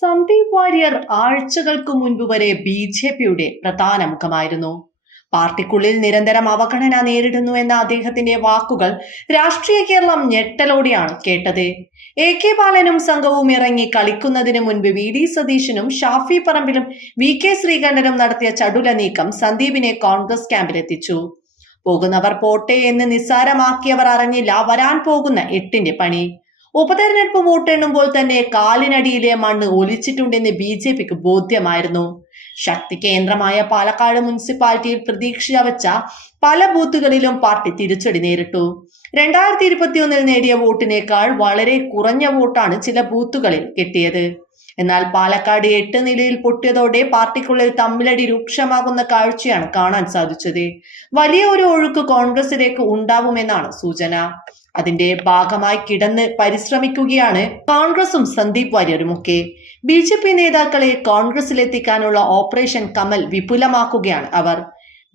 സന്ദീപ് വാര്യർ ആഴ്ചകൾക്ക് മുൻപ് വരെ ബി ജെ പിയുടെ പ്രധാന മുഖമായിരുന്നു. പാർട്ടിക്കുള്ളിൽ നിരന്തരം അവഗണന നേരിടുന്നു എന്ന അദ്ദേഹത്തിന്റെ വാക്കുകൾ രാഷ്ട്രീയ കേരളം ഞെട്ടലോടെയാണ് കേട്ടത്. എ കെ ബാലനും സംഘവും ഇറങ്ങി കളിക്കുന്നതിന് മുൻപ് വി ഡി സതീശനും ഷാഫി പറമ്പിലും വി കെ ശ്രീകണ്ഠനും നടത്തിയ ചടുല നീക്കം സന്ദീപിനെ കോൺഗ്രസ് ക്യാമ്പിലെത്തിച്ചു. പോകുന്നവർ പോട്ടെ എന്ന് നിസ്സാരമാക്കിയവർ അറിഞ്ഞില്ല വരാൻ പോകുന്ന എട്ടിന്റെ പണി. ഉപതെരഞ്ഞെടുപ്പ് വോട്ടെണ്ണുമ്പോൾ തന്നെ കാലിനടിയിലെ മണ്ണ് ഒലിച്ചിട്ടുണ്ടെന്ന് ബി ജെ പിക്ക് ബോധ്യമായിരുന്നു. ശക്തി കേന്ദ്രമായ പാലക്കാട് മുനിസിപ്പാലിറ്റിയിൽ പ്രതീക്ഷ വച്ച പല ബൂത്തുകളിലും പാർട്ടി തിരിച്ചടി നേരിട്ടു. രണ്ടായിരത്തി ഇരുപത്തിയൊന്നിൽ നേടിയ വോട്ടിനേക്കാൾ വളരെ കുറഞ്ഞ വോട്ടാണ് ചില ബൂത്തുകളിൽ കിട്ടിയത്. എന്നാൽ പാലക്കാട് എട്ട് നിലയിൽ പൊട്ടിയതോടെ പാർട്ടിക്കുള്ളിൽ തമ്മിലടി രൂക്ഷമാകുന്ന കാഴ്ചയാണ് കാണാൻ സാധിച്ചത്. വലിയ ഒരു ഒഴുക്ക് കോൺഗ്രസിലേക്ക് ഉണ്ടാവുമെന്നാണ് സൂചന. അതിന്റെ ഭാഗമായി കിടന്ന് പരിശ്രമിക്കുകയാണ് കോൺഗ്രസും സന്ദീപ് വാര്യരുമൊക്കെ ബി ജെ പി നേതാക്കളെ കോൺഗ്രസിലെത്തിക്കാനുള്ള ഓപ്പറേഷൻ കമൽ വിപുലമാക്കുകയാണ് അവർ.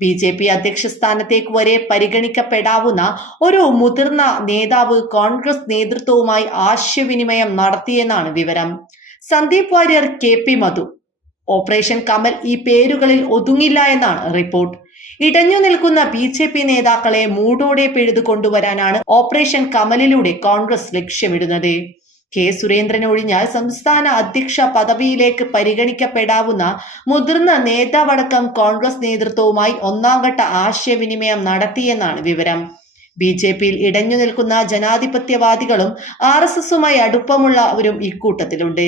ബി ജെ പി അധ്യക്ഷ സ്ഥാനത്തേക്ക് വരെ പരിഗണിക്കപ്പെടാവുന്ന ഒരു മുതിർന്ന നേതാവ് കോൺഗ്രസ് നേതൃത്വവുമായി ആശയവിനിമയം നടത്തിയെന്നാണ് വിവരം. Sandeep Warrier K P Madhu. Operation Kamal ഈ പേരുകളിൽ ഒതുങ്ങില്ല എന്നാണ് റിപ്പോർട്ട്. ഇടഞ്ഞു നിൽക്കുന്ന ബി ജെ പി നേതാക്കളെ മൂടോടെ പിഴുതു കൊണ്ടുവരാനാണ് ഓപ്പറേഷൻ കമലിലൂടെ കോൺഗ്രസ് ലക്ഷ്യമിടുന്നത്. കെ. സുരേന്ദ്രൻ ഒഴിഞ്ഞാൽ സംസ്ഥാന അധ്യക്ഷ പദവിയിലേക്ക് പരിഗണിക്കപ്പെടാവുന്ന മുതിർന്ന നേതാവടക്കം കോൺഗ്രസ് നേതൃത്വവുമായി ഒന്നാംഘട്ട ആശയവിനിമയം നടത്തിയെന്നാണ് വിവരം. ബി ജെ പിയിൽ ഇടഞ്ഞു നിൽക്കുന്ന ജനാധിപത്യവാദികളും ആർ എസ് എസുമായി അടുപ്പമുള്ളവരും ഇക്കൂട്ടത്തിലുണ്ട്.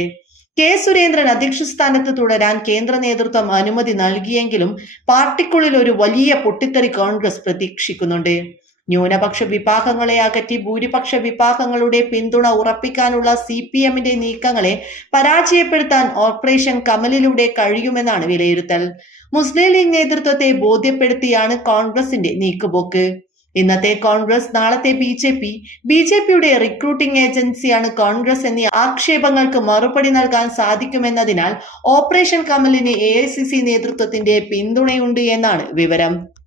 കെ. സുരേന്ദ്രൻ അധ്യക്ഷ സ്ഥാനത്ത് തുടരാൻ കേന്ദ്ര നേതൃത്വം അനുമതി നൽകിയെങ്കിലും പാർട്ടിക്കുള്ളിൽ ഒരു വലിയ പൊട്ടിത്തെറി കോൺഗ്രസ് പ്രതീക്ഷിക്കുന്നുണ്ട്. ന്യൂനപക്ഷ വിഭാഗങ്ങളെ അകറ്റി ഭൂരിപക്ഷ വിഭാഗങ്ങളുടെ പിന്തുണ ഉറപ്പിക്കാനുള്ള സി പി എമ്മിന്റെ നീക്കങ്ങളെ പരാജയപ്പെടുത്താൻ ഓപ്പറേഷൻ കമലിലൂടെ കഴിയുമെന്നാണ് വിലയിരുത്തൽ. മുസ്ലിം ലീഗ് നേതൃത്വത്തെ ബോധ്യപ്പെടുത്തിയാണ് കോൺഗ്രസിന്റെ നീക്കുപോക്ക്. ഇന്നത്തെ കോൺഗ്രസ് നാളത്തെ B J P B J പിയുടെ റിക്രൂട്ടിംഗ് ഏജൻസിയാണ് കോൺഗ്രസ് എന്നീ ആക്ഷേപങ്ങൾക്ക് മറുപടി നൽകാൻ സാധിക്കുമെന്നതിനാൽ ഓപ്പറേഷൻ കമലിന് എ ഐ സി സി നേതൃത്വത്തിന്റെ പിന്തുണയുണ്ട് എന്നാണ് വിവരം.